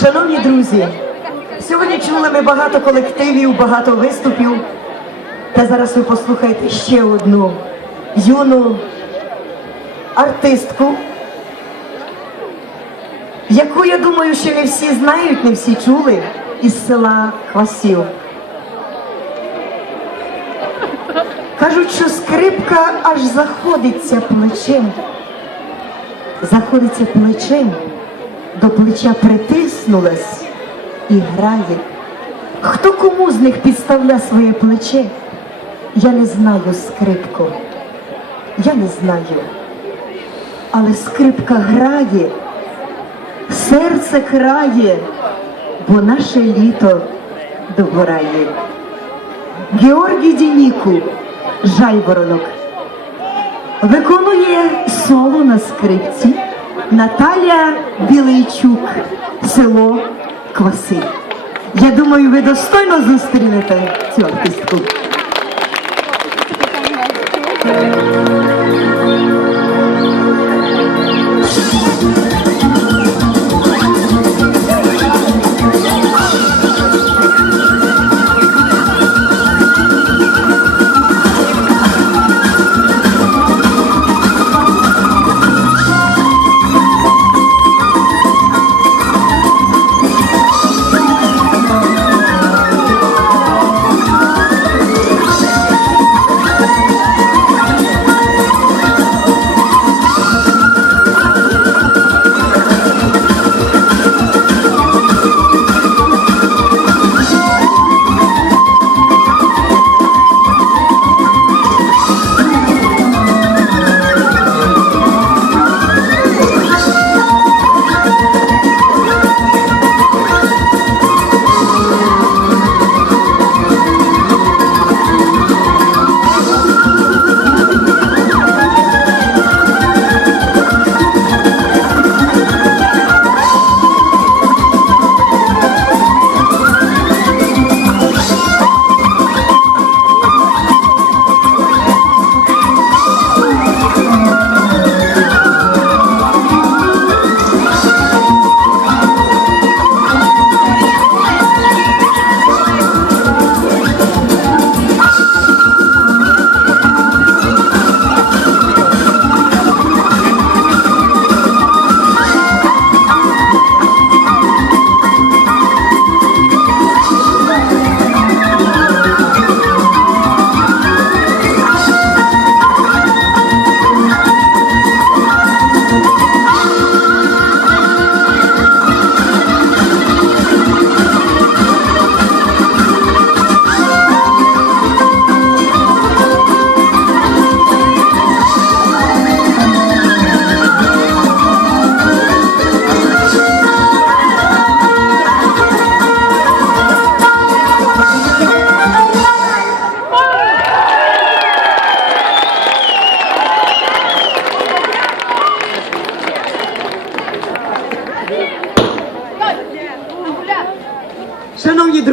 Шановні друзі, сьогодні чули ми багато колективів, багато виступів. Та зараз ви послухаєте ще одну юну артистку, яку, я думаю, ще не всі знають, не всі чули із села Хвасів. Що скрипка аж заходиться плечем. Заходиться плечем, до плеча притиснулась і грає. Хто кому з них підставля своє плече? Я не знаю, скрипко. Я не знаю. Але скрипка грає, серце крає, бо наше літо догорає. Георгій Дініку, жайворонок. Виконує соло на скрипці Наталія Білийчук, село Кваси. Я думаю, ви достойно зустрінете цю артистку.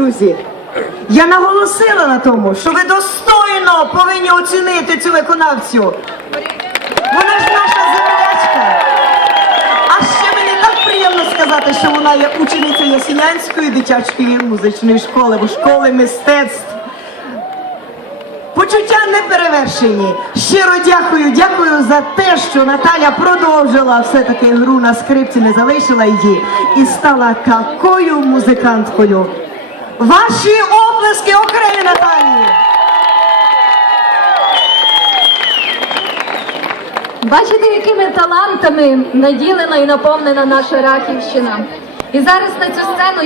Друзі, я наголосила на тому, що ви достойно повинні оцінити цю виконавцю. Вона ж наша землячка. А ще мені так приємно сказати, що вона є учениця Ясінянської дитячої музичної школи, або школи мистецтв. Почуття не перевершені. Щиро дякую, дякую за те, що Наталя продовжила все-таки гру на скрипці, не залишила її і стала такою музиканткою. Ваші оплески окремі Наталії! Бачите, якими талантами наділена і наповнена наша Рахівщина. І зараз на цю сцену